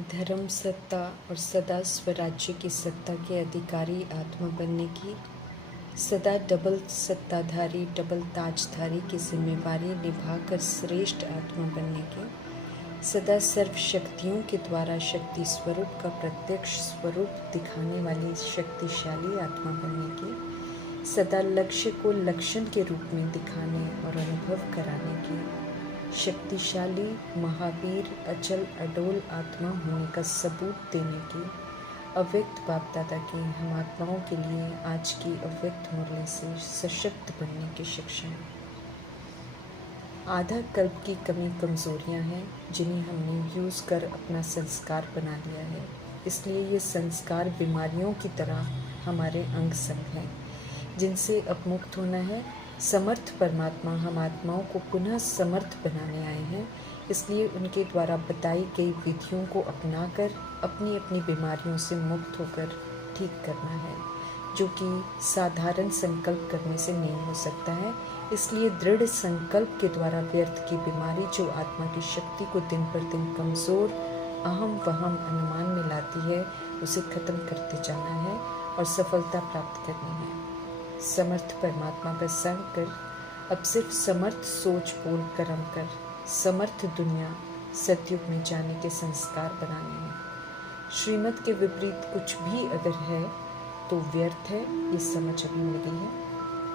धर्म सत्ता और सदा स्वराज्य की सत्ता के अधिकारी आत्मा बनने की, सदा डबल सत्ताधारी डबल ताजधारी की जिम्मेवारी निभाकर श्रेष्ठ आत्मा बनने की, सदा सर्व शक्तियों के द्वारा शक्ति स्वरूप का प्रत्यक्ष स्वरूप दिखाने वाली शक्तिशाली आत्मा बनने की, सदा लक्ष्य को लक्षण के रूप में दिखाने और अनुभव कराने की, शक्तिशाली महावीर अचल अडोल आत्मा होने का सबूत देने की, अव्यक्त बाप दादा की हम आत्माओं के लिए आज की अव्यक्त मुरली से सशक्त बनने की शिक्षा। आधा कल्प की कमी कमजोरियां हैं जिन्हें हमने यूज़ कर अपना संस्कार बना लिया है, इसलिए ये संस्कार बीमारियों की तरह हमारे अंग संग हैं जिनसे अब मुक्त होना है। समर्थ परमात्मा हम आत्माओं को पुनः समर्थ बनाने आए हैं, इसलिए उनके द्वारा बताई गई विधियों को अपनाकर अपनी अपनी बीमारियों से मुक्त होकर ठीक करना है, जो कि साधारण संकल्प करने से नहीं हो सकता है। इसलिए दृढ़ संकल्प के द्वारा व्यर्थ की बीमारी जो आत्मा की शक्ति को दिन पर दिन कमज़ोर अहम वहम अनुमान में लाती है, उसे खत्म करते जाना है और सफलता प्राप्त करनी है। समर्थ परमात्मा का संग कर अब सिर्फ समर्थ सोच बोल कर्म कर समर्थ दुनिया सतयुग में जाने के संस्कार बनाने हैं। श्रीमत के विपरीत कुछ भी अगर है तो व्यर्थ है, ये समझ अभी मिली है।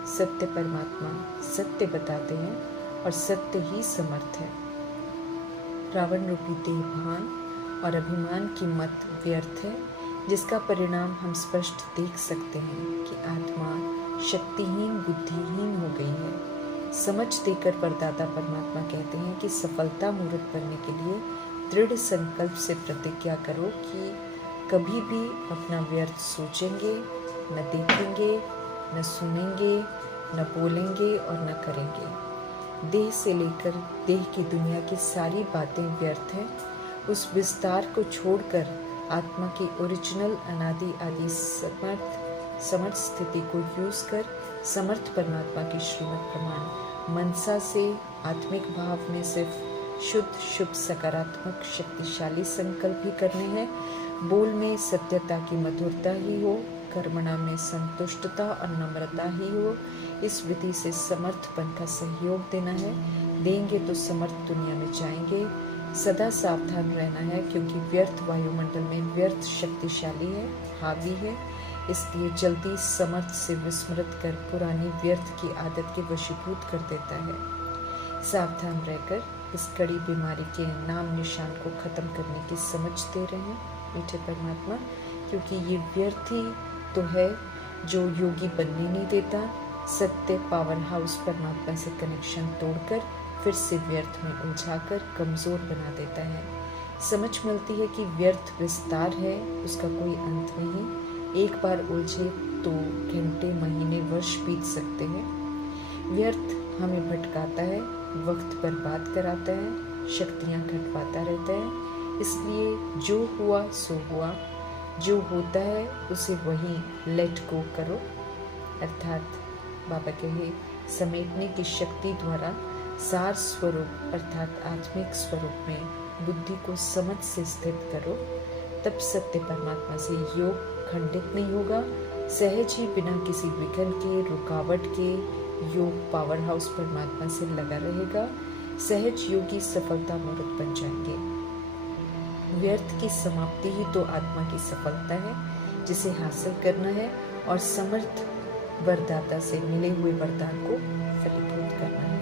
सत्य परमात्मा सत्य बताते हैं और सत्य ही समर्थ है। रावण रूपी देहभान और अभिमान की मत व्यर्थ है, जिसका परिणाम हम स्पष्ट देख सकते हैं कि आत्मा शक्तिहीन बुद्धिहीन हो गई है। समझ देकर परदाता परमात्मा कहते हैं कि सफलता मूर्त बनने के लिए दृढ़ संकल्प से प्रतिज्ञा करो कि कभी भी अपना व्यर्थ सोचेंगे न, देखेंगे न, सुनेंगे न, बोलेंगे और न करेंगे। देह से लेकर देह की दुनिया की सारी बातें व्यर्थ हैं। उस विस्तार को छोड़कर आत्मा की ओरिजिनल अनादि आदि समर्थ स्थिति को यूज कर समर्थ परमात्मा की श्रीमत प्रमाण मनसा से आत्मिक भाव में सिर्फ शुद्ध शुभ सकारात्मक शक्तिशाली संकल्प ही करने हैं। बोल में सत्यता की मधुरता ही हो, कर्मणा में संतुष्टता और नम्रता ही हो। इस विधि से समर्थपन का सहयोग देना है। देंगे तो समर्थ दुनिया में जाएंगे। सदा सावधान रहना है, क्योंकि व्यर्थ वायुमंडल में व्यर्थ शक्तिशाली है, हावी है। इसलिए जल्दी समर्थ से विस्मृत कर पुरानी व्यर्थ की आदत के वशीभूत कर देता है। सावधान रहकर इस कड़ी बीमारी के नाम निशान को खत्म करने की समझ दे रहे हैं मीठे परमात्मा, क्योंकि ये व्यर्थ ही तो है जो योगी बनने नहीं देता। सत्य पावर हाउस परमात्मा से कनेक्शन तोड़कर फिर से व्यर्थ में उलझाकर कमजोर बना देता है। समझ मिलती है कि व्यर्थ विस्तार है, उसका कोई अंत नहीं। एक बार उलझे तो घंटे महीने वर्ष बीत सकते हैं। व्यर्थ हमें भटकाता है, वक्त बर्बाद कराता है, शक्तियाँ घटवाता रहता है। इसलिए जो हुआ सो हुआ, जो होता है उसे वही लेट गो करो, अर्थात बाबा कहे समेटने की शक्ति द्वारा सार स्वरूप अर्थात आत्मिक स्वरूप में बुद्धि को समझ से स्थित करो। तब सत्य परमात्मा से योग खंडित नहीं होगा। सहज ही बिना किसी विघ्न के रुकावट के योग पावर हाउस परमात्मा से लगा रहेगा। सहज योगी सफलता मूर्त बन जाएंगे। व्यर्थ की समाप्ति ही तो आत्मा की सफलता है, जिसे हासिल करना है और समर्थ वरदाता से मिले हुए वरदान को फलीभूत करना है।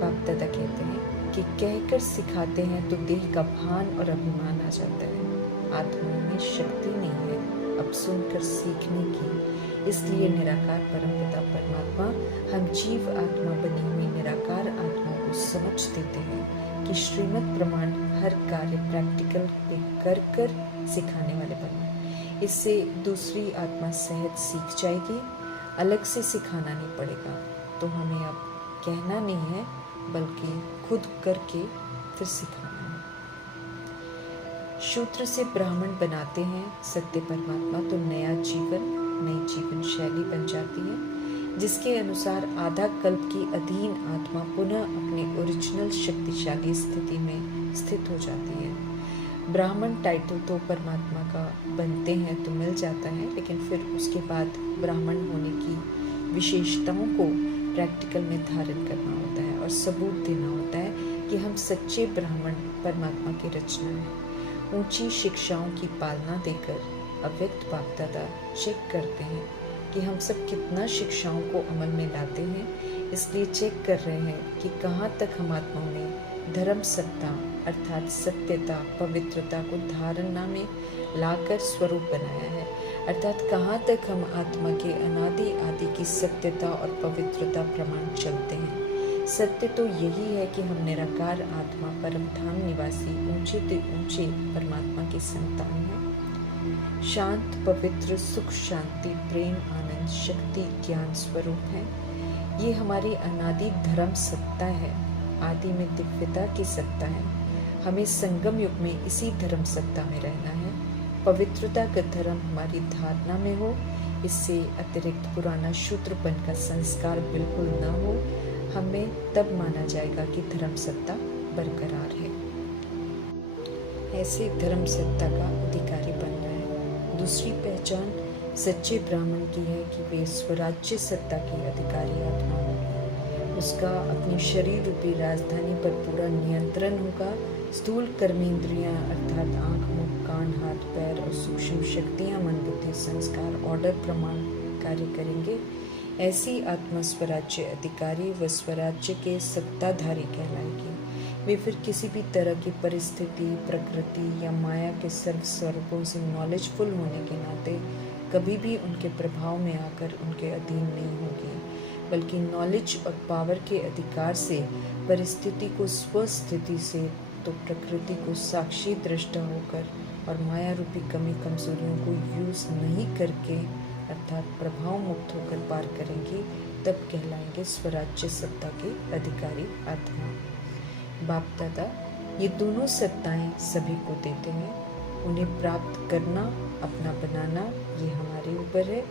बाप दादा कहते हैं कि कहकर सिखाते हैं तो देह का भान और अभिमान आ जाता है। आत्मा में शक्ति नहीं है अब सुनकर सीखने की, इसलिए निराकार परमपिता परमात्मा हम जीव आत्मा बनी हुई निराकार आत्मा को समझ देते हैं कि श्रीमत प्रमाण हर कार्य प्रैक्टिकल कर कर सिखाने वाले बने। इससे दूसरी आत्मा सहज सीख जाएगी, अलग से सिखाना नहीं पड़ेगा। तो हमें अब कहना नहीं है बल्कि खुद करके फिर सिखाना है। शूद्र से ब्राह्मण बनाते हैं सत्य परमात्मा तो नया जीवन नई जीवन शैली बन जाती है, जिसके अनुसार आधा कल्प की अधीन आत्मा पुनः अपने ओरिजिनल शक्तिशाली स्थिति में उपस्थित हो जाती है। ब्राह्मण टाइटल तो परमात्मा का बनते हैं तो मिल जाता है, लेकिन फिर उसके बाद ब्राह्मण होने की विशेषताओं को प्रैक्टिकल में धारण करना होता है और सबूत देना होता है कि हम सच्चे ब्राह्मण परमात्मा की रचना हैं। ऊंची शिक्षाओं की पालना देकर अव्यक्त बाप दादा चेक करते हैं कि हम सब कितना शिक्षाओं को अमल में लाते हैं। इसलिए चेक कर रहे हैं कि कहाँ तक हम आत्माओं ने धर्म सत्ता अर्थात सत्यता पवित्रता को धारणा में लाकर स्वरूप बनाया है, अर्थात कहाँ तक हम आत्मा के अनादि आदि की सत्यता और पवित्रता प्रमाण चलते हैं। सत्य तो यही है कि हम निराकार आत्मा परम धाम निवासी ऊंचे से ऊंचे परमात्मा की संतान हैं। शांत पवित्र सुख शांति प्रेम आनंद शक्ति ज्ञान स्वरूप है। ये हमारी अनादि धर्म सत्ता है, आदि में दिव्यता की सत्ता है। हमें संगम युग में इसी धर्म सत्ता में रहना है। पवित्रता का धर्म हमारी धारणा में हो, इससे अतिरिक्त पुराना शूद्रपन का संस्कार बिल्कुल न हो, हमें तब माना जाएगा कि धर्म सत्ता बरकरार है। ऐसे धर्म सत्ता का अधिकारी बनना है। दूसरी पहचान सच्चे ब्राह्मण की है कि वे स्वराज्य सत्ता की अधिकारी आत्मा होगी। उसका अपनी शरीर रूपी राजधानी पर पूरा नियंत्रण होगा। स्थूल कर्मेंद्रियां अर्थात आंख मुख कान हाथ पैर और सूक्ष्म शक्तियां मन बुद्धि संस्कार ऑर्डर प्रमाण कार्य करेंगे। ऐसी आत्मा स्वराज्य अधिकारी व स्वराज्य के सत्ताधारी कहलाएगी। वे फिर किसी भी तरह की परिस्थिति प्रकृति या माया के सर्व स्वरूपों से नॉलेजफुल होने के नाते कभी भी उनके प्रभाव में आकर उनके अधीन नहीं होगी, बल्कि नॉलेज और पावर के अधिकार से परिस्थिति को स्वस्थिति से तो प्रकृति को साक्षी दृष्टा होकर और माया रूपी कमी कमजोरियों को यूज नहीं करके अर्थात प्रभाव मुक्त होकर पार करेंगे, तब कहलाएंगे स्वराज्य सत्ता के अधिकारी आत्मा। बाप दादा ये दोनों सत्ताएं सभी को देते हैं। उन्हें प्राप्त करना अपना बनाना ये हमारे ऊपर है।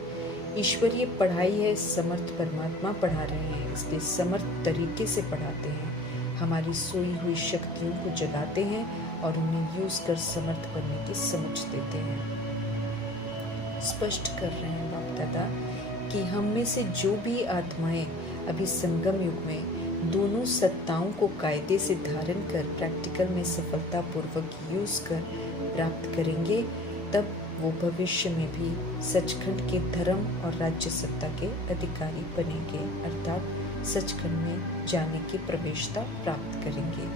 ईश्वरीय पढ़ाई है, समर्थ परमात्मा पढ़ा रहे हैं, इसलिए समर्थ तरीके से पढ़ाते हैं। हमारी सोई हुई शक्तियों को जगाते हैं और उन्हें यूज कर समर्थ बनने की समझ देते हैं। स्पष्ट कर रहे हैं बाप दादा कि हम में से जो भी आत्माएं अभी संगम युग में दोनों सत्ताओं को कायदे से धारण कर प्रैक्टिकल में सफलतापूर्वक यूज कर प्राप्त करेंगे, तब वो भविष्य में भी सचखंड के धर्म और राज्य सत्ता के अधिकारी बनेंगे, अर्थात सचखंड में जाने की प्रवेशता प्राप्त करेंगे।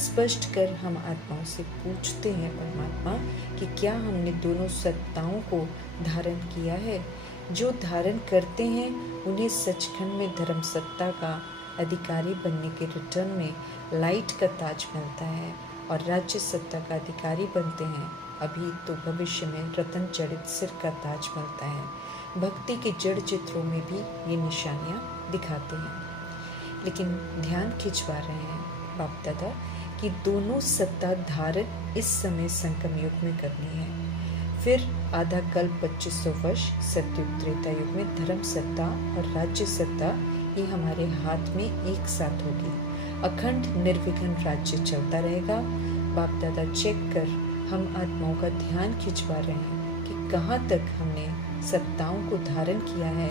स्पष्ट कर हम आत्माओं से पूछते हैं परमात्मा कि क्या हमने दोनों सत्ताओं को धारण किया है। जो धारण करते हैं उन्हें सचखंड में धर्म सत्ता का अधिकारी बनने के रिटर्न में लाइट का ताज मिलता है और राज्य सत्ता का अधिकारी बनते हैं। अभी तो भविष्य में रतन जड़ित सिर का ताज मिलता है। भक्ति के जड़ चित्रों में भी ये निशानियां दिखाते हैं, लेकिन ध्यान खिंचवा रहे हैं बाप दादा कि दोनों सत्ता धारण इस समय संगम युग में करनी है। फिर आधा कल्प 2500 वर्ष सतयुग त्रेता युग में धर्म सत्ता और राज्य सत्ता ये हमारे हाथ में एक साथ होगी। अखंड निर्विघ्न राज्य चलता रहेगा। बाप दादा चेक कर हम आत्माओं का ध्यान खिंचवा रहे हैं कि कहाँ तक हमने सत्ताओं को धारण किया है,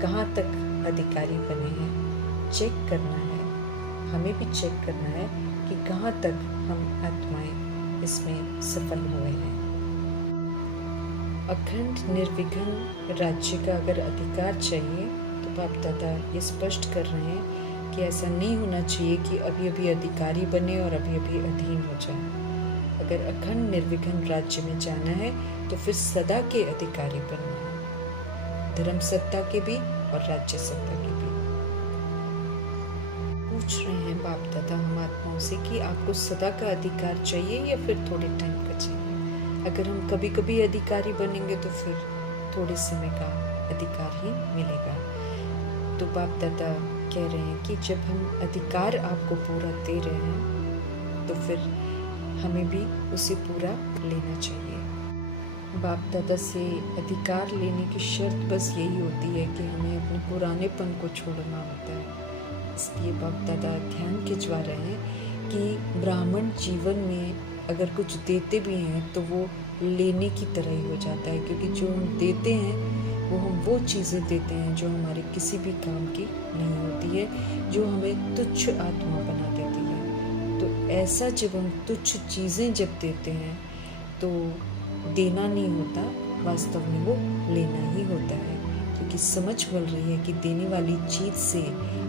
कहाँ तक अधिकारी बने हैं। चेक करना है, हमें भी चेक करना है कि कहाँ तक हम आत्माएं इसमें सफल हुए हैं। अखंड निर्विघ्न राज्य का अगर अधिकार चाहिए तो बाप दादा ये स्पष्ट कर रहे हैं कि ऐसा नहीं होना चाहिए कि अभी अभी अधिकारी बने और अभी अभी अधीन हो जाए। अगर अखंड निर्विघ्न राज्य में जाना है तो फिर सदा के अधिकारी बनना है, धर्म सत्ता के भी और राज्य सत्ता के भी। पूछ रहे हैं बाप दादा हम आत्माओं से कि आपको सदा का अधिकार चाहिए या फिर थोड़े टाइम का चाहिए। अगर हम कभी कभी अधिकारी बनेंगे तो फिर थोड़े समय का अधिकार ही मिलेगा। तो बाप दादा कह रहे हैं कि जब हम अधिकार आपको पूरा दे रहे हैं तो फिर हमें भी उसे पूरा लेना चाहिए। बाप दादा से अधिकार लेने की शर्त बस यही होती है कि हमें अपने पुरानेपन को छोड़ना होता है। इसलिए बाप दादा ध्यान खिंचवा रहे हैं कि ब्राह्मण जीवन में अगर कुछ देते भी हैं तो वो लेने की तरह ही हो जाता है, क्योंकि जो हम देते हैं हम वो चीज़ें देते हैं जो हमारे किसी भी काम की नहीं होती है, जो हमें तुच्छ आत्मा बना देती है। तो ऐसा जब हम तुच्छ चीज़ें जब देते हैं तो देना नहीं होता, वास्तव में वो लेना ही होता है, क्योंकि समझ मिल रही है कि देने वाली चीज़ से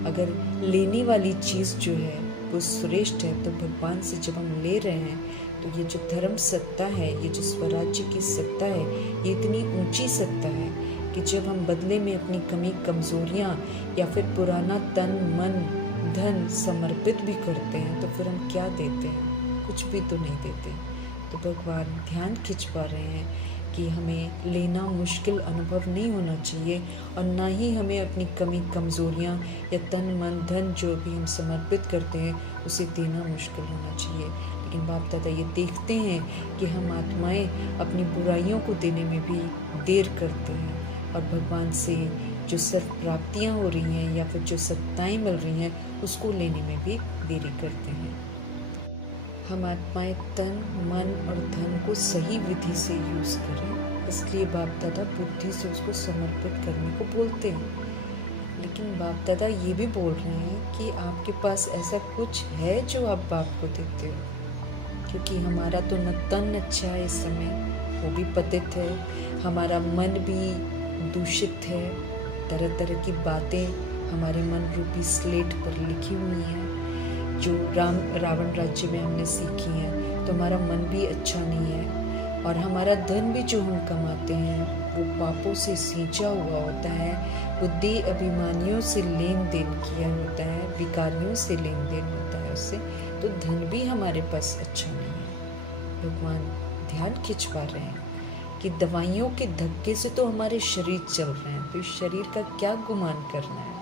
अगर लेने वाली चीज़ जो है वो श्रेष्ठ है, तो भगवान से जब हम ले रहे हैं तो ये जो धर्म सत्ता है, ये जो स्वराज्य की सत्ता है, ये इतनी ऊंची सत्ता है कि जब हम बदले में अपनी कमी कमज़ोरियाँ या फिर पुराना तन मन धन समर्पित भी करते हैं तो फिर हम क्या देते हैं? कुछ भी तो नहीं देते। तो भगवान ध्यान खिंच पा रहे हैं कि हमें लेना मुश्किल अनुभव नहीं होना चाहिए, और ना ही हमें अपनी कमी कमज़ोरियाँ या तन मन धन जो भी हम समर्पित करते हैं उसे देना मुश्किल होना चाहिए। लेकिन बाप दादा ये देखते हैं कि हम आत्माएं अपनी बुराइयों को देने में भी देर करते हैं, और भगवान से जो सर्व प्राप्तियाँ हो रही हैं या फिर जो सत्ताएँ मिल रही हैं उसको लेने में भी देरी करते हैं। हम आत्माएं तन मन और धन को सही विधि से यूज़ करें, इसलिए बाप दादा बुद्धि से उसको समर्पित करने को बोलते हैं। लेकिन बाप दादा ये भी बोल रहे हैं कि आपके पास ऐसा कुछ है जो आप बाप को देते हो, क्योंकि हमारा तो न तन अच्छा है इस समय, वो भी पतित है, हमारा मन भी दूषित है, तरह तरह की बातें हमारे मन रूपी स्लेट पर लिखी हुई हैं जो रावण राज्य में हमने सीखी हैं। तो हमारा मन भी अच्छा नहीं है, और हमारा धन भी जो हम कमाते हैं वो पापों से सींचा हुआ होता है, बुद्धि अभिमानियों से लेन देन किया होता है, विकारियों से लेन देन होता है उससे, तो धन भी हमारे पास अच्छा नहीं है। भगवान ध्यान खिंच पा रहे हैं कि दवाइयों के धक्के से तो हमारे शरीर चल रहे हैं, तो इस शरीर का क्या गुमान करना है।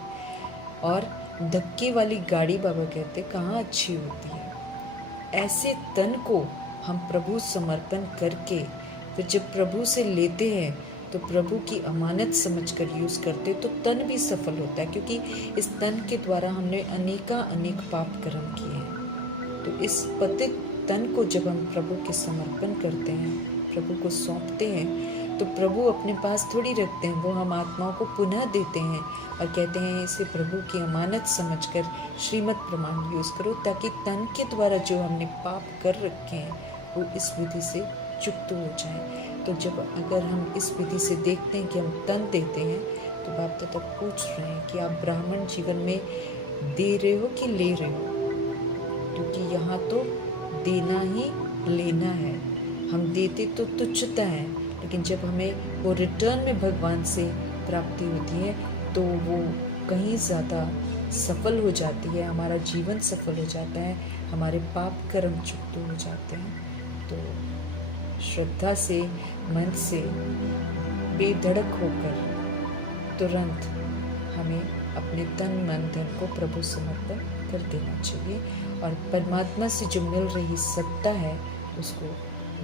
और धक्के वाली गाड़ी बाबा कहते कहाँ अच्छी होती है। ऐसे तन को हम प्रभु समर्पण करके फिर जब प्रभु से लेते हैं तो प्रभु की अमानत समझकर यूज़ करते तो तन भी सफल होता है, क्योंकि इस तन के द्वारा हमने अनेक पाप कर्म किए हैं। तो इस पतित तन को जब हम प्रभु के समर्पण करते हैं, प्रभु को सौंपते हैं, तो प्रभु अपने पास थोड़ी रखते हैं, वो हम आत्माओं को पुनः देते हैं और कहते हैं इसे प्रभु की अमानत समझकर श्रीमत प्रमाण यूज़ करो, ताकि तन के द्वारा जो हमने पाप कर रखे हैं वो इस विधि से चुक्त हो जाए। तो जब अगर हम इस विधि से देखते हैं कि हम तन देते हैं, तो बाप दादा पूछ रहे हैं कि आप ब्राह्मण जीवन में दे रहे हो कि ले रहे हो, क्योंकि यहाँ तो देना ही लेना है। हम देते तो तुच्छता है, लेकिन जब हमें वो रिटर्न में भगवान से प्राप्ति होती है तो वो कहीं ज़्यादा सफल हो जाती है, हमारा जीवन सफल हो जाता है, हमारे पाप कर्म चुक्त हो जाते हैं। तो श्रद्धा से मन से बेधड़क होकर तुरंत हमें अपने तन मन धन को प्रभु समर्पण कर देना चाहिए, और परमात्मा से जो मिल रही सत्ता है उसको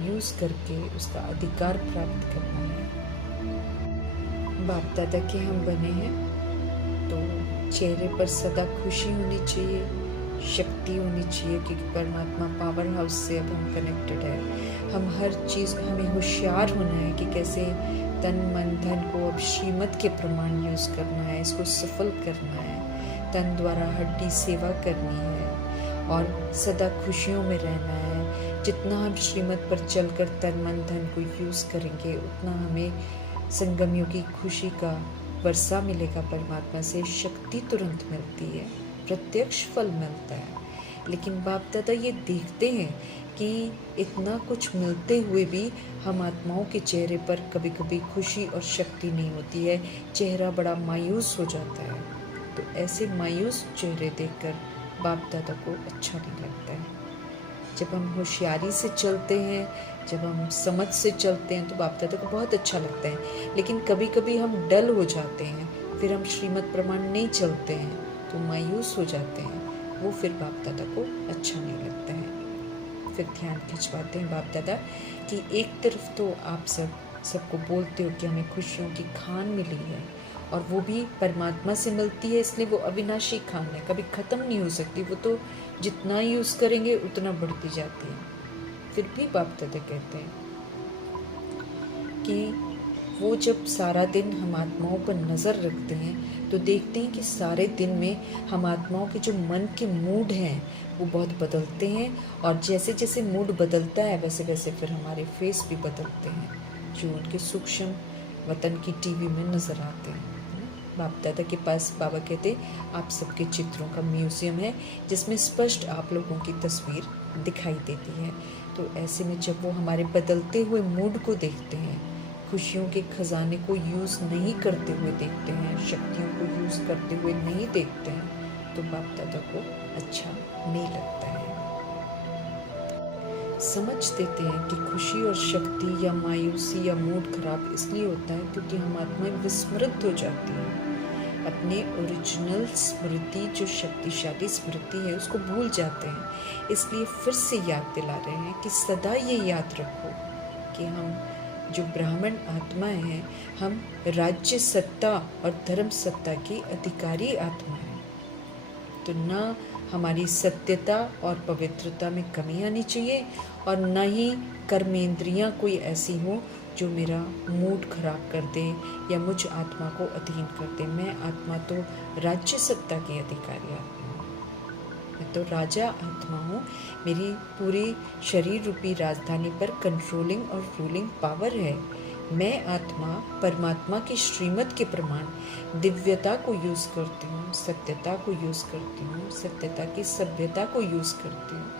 यूज़ करके उसका अधिकार प्राप्त करना है। बाप दादा के हम बने हैं तो चेहरे पर सदा खुशी होनी चाहिए, शक्ति होनी चाहिए, क्योंकि परमात्मा पावर हाउस से अब हम कनेक्टेड है। हम हर चीज़ हमें होशियार होना है कि कैसे तन मन धन को अब श्रीमत के प्रमाण यूज़ करना है, इसको सफल करना है, तन द्वारा हड्डी सेवा करनी है और सदा खुशियों में रहना है। जितना हम श्रीमत पर चलकर तन मन धन को यूज़ करेंगे उतना हमें संगमियों की खुशी का वर्षा मिलेगा, परमात्मा से शक्ति तुरंत मिलती है, प्रत्यक्ष फल मिलता है। लेकिन बाप दादा ये देखते हैं कि इतना कुछ मिलते हुए भी हम आत्माओं के चेहरे पर कभी कभी खुशी और शक्ति नहीं होती है, चेहरा बड़ा मायूस हो जाता है। तो ऐसे मायूस चेहरे देखकर बाप दादा को अच्छा नहीं लगता है। जब हम होशियारी से चलते हैं, जब हम समझ से चलते हैं तो बाप दादा को बहुत अच्छा लगता है। लेकिन कभी कभी हम डल हो जाते हैं, फिर हम श्रीमत प्रमाण नहीं चलते हैं तो मायूस हो जाते हैं, वो फिर बाप दादा को अच्छा नहीं लगता है। फिर ध्यान खिंचवाते हैं बाप दादा कि एक तरफ तो आप सबको बोलते हो कि हमें खुशियों की खान मिली है, और वो भी परमात्मा से मिलती है, इसलिए वो अविनाशी खान है, कभी ख़त्म नहीं हो सकती। वो तो जितना यूज़ करेंगे उतना बढ़ती जाती है। फिर भी बाप दादा कहते हैं कि वो जब सारा दिन हम आत्माओं पर नज़र रखते हैं तो देखते हैं कि सारे दिन में हम आत्माओं के जो मन के मूड हैं वो बहुत बदलते हैं, और जैसे जैसे मूड बदलता है वैसे वैसे फिर हमारे फेस भी बदलते हैं, जो उनके सूक्ष्म वतन की टीवी में नज़र आते हैं। बाप दादा के पास बाबा कहते आप सबके चित्रों का म्यूज़ियम है जिसमें स्पष्ट आप लोगों की तस्वीर दिखाई देती है। तो ऐसे में जब वो हमारे बदलते हुए मूड को देखते हैं, खुशियों के खजाने को यूज़ नहीं करते हुए देखते हैं, शक्तियों को यूज़ करते हुए नहीं देखते हैं, तो बाप दादा को अच्छा नहीं लगता है। समझ देते हैं कि खुशी और शक्ति या मायूसी या मूड खराब इसलिए होता है क्योंकि हम आत्माएं विस्मृत हो जाती हैं, अपने ओरिजिनल स्मृति जो शक्तिशाली स्मृति है उसको भूल जाते हैं। इसलिए फिर से याद दिला रहे हैं कि सदा ये याद रखो कि हम जो ब्राह्मण आत्माएं हैं, हम राज्य सत्ता और धर्म सत्ता की अधिकारी आत्मा हैं। तो न हमारी सत्यता और पवित्रता में कमी आनी चाहिए, और न ही कर्मेंद्रियां कोई ऐसी हो जो मेरा मूड खराब कर दे या मुझ आत्मा को अधीन कर दे। मैं आत्मा तो राज्य सत्ता की अधिकारी आत्मा हूँ, मैं तो राजा आत्मा हूँ। मेरी पूरी शरीर रूपी राजधानी पर कंट्रोलिंग और रूलिंग पावर है। मैं आत्मा परमात्मा की श्रीमत के प्रमाण दिव्यता को यूज़ करती हूँ, सत्यता को यूज़ करती हूँ, सत्यता की सभ्यता को यूज़ करती हूँ।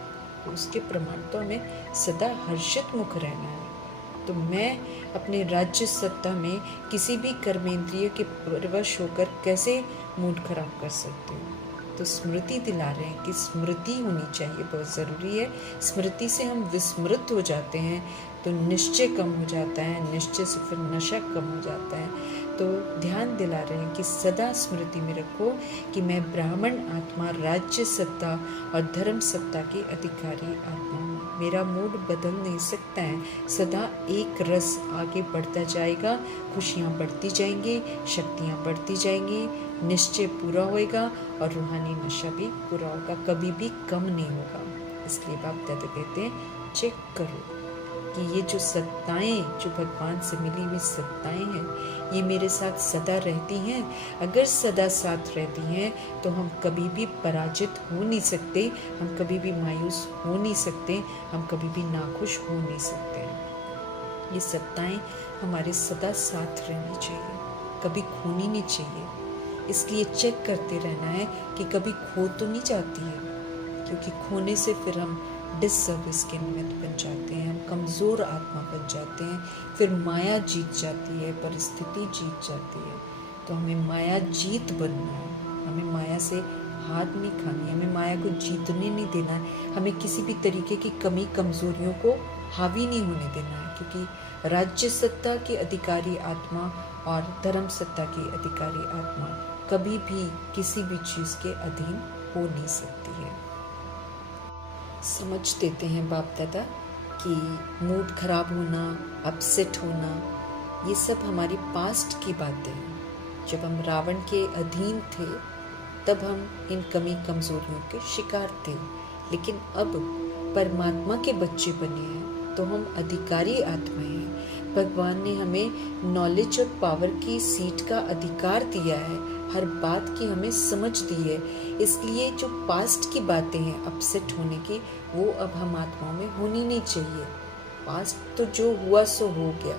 तो उसके प्रमाण तो हमें सदा हर्षित मुख रहना है। तो मैं अपने राज्य सत्ता में किसी भी कर्मेंद्रिय के परवश होकर कैसे मूड खराब कर सकती हूँ। तो स्मृति दिला रहे हैं कि स्मृति होनी चाहिए, बहुत ज़रूरी है। स्मृति से हम विस्मृत हो जाते हैं तो निश्चय कम हो जाता है, निश्चय से फिर नशा कम हो जाता है। तो ध्यान दिला रहे हैं कि सदा स्मृति में रखो कि मैं ब्राह्मण आत्मा राज्य सत्ता और धर्म सत्ता की अधिकारी आत्मा हूँ। मेरा मूड बदल नहीं सकता है, सदा एक रस आगे बढ़ता जाएगा, खुशियाँ बढ़ती जाएंगी, शक्तियाँ बढ़ती जाएंगी, निश्चय पूरा होएगा और रूहानी नशा भी पूरा होगा, कभी भी कम नहीं होगा। इसलिए बाप दादा कहते हैं चेक करो कि ये जो सत्ताएं, जो भगवान से मिली हुई सत्ताएं हैं, ये मेरे साथ सदा रहती हैं। अगर सदा साथ रहती हैं तो हम कभी भी पराजित हो नहीं सकते, हम कभी भी मायूस हो नहीं सकते, हम कभी भी नाखुश हो नहीं सकते। ये सत्ताएं हमारे सदा साथ रहनी चाहिए, कभी खोनी नहीं चाहिए। इसलिए चेक करते रहना है कि कभी खो तो नहीं जाती है, क्योंकि खोने से फिर हम डिसर्विस के निमित्त बन जाते हैं, हम कमज़ोर आत्मा बन जाते हैं, फिर माया जीत जाती है, परिस्थिति जीत जाती है। तो हमें माया जीत बनना है, हमें माया से हाथ नहीं खानी है, हमें माया को जीतने नहीं देना है, हमें किसी भी तरीके की कमी कमज़ोरियों को हावी नहीं होने देना है, क्योंकि राज्य सत्ता की अधिकारी आत्मा और धर्म सत्ता की अधिकारी आत्मा कभी भी किसी भी चीज़ के अधीन हो नहीं सकती है। समझ देते हैं बाप दादा कि मूड खराब होना, अपसेट होना, ये सब हमारी पास्ट की बातें हैं। जब हम रावण के अधीन थे तब हम इन कमी कमज़ोरियों के शिकार थे, लेकिन अब परमात्मा के बच्चे बने हैं तो हम अधिकारी आत्मा हैं। भगवान ने हमें नॉलेज और पावर की सीट का अधिकार दिया है, हर बात की हमें समझ दी है। इसलिए जो पास्ट की बातें हैं अपसेट होने की, वो अब हम आत्माओं में होनी नहीं चाहिए। पास्ट तो जो हुआ सो हो गया,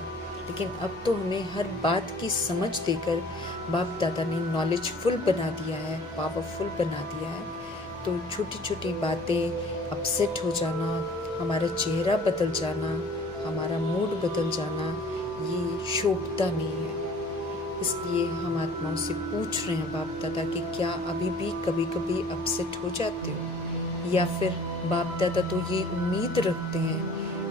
लेकिन अब तो हमें हर बात की समझ देकर बाप दादा ने नॉलेजफुल बना दिया है, पावरफुल बना दिया है। तो छोटी छोटी बातें अपसेट हो जाना, हमारा चेहरा बदल जाना, हमारा मूड बदल जाना, ये शोभता नहीं है। इसलिए हम आत्माओं से पूछ रहे हैं बाप दादा कि क्या अभी भी कभी कभी अपसेट हो जाते हो, या फिर बाप दादा तो ये उम्मीद रखते हैं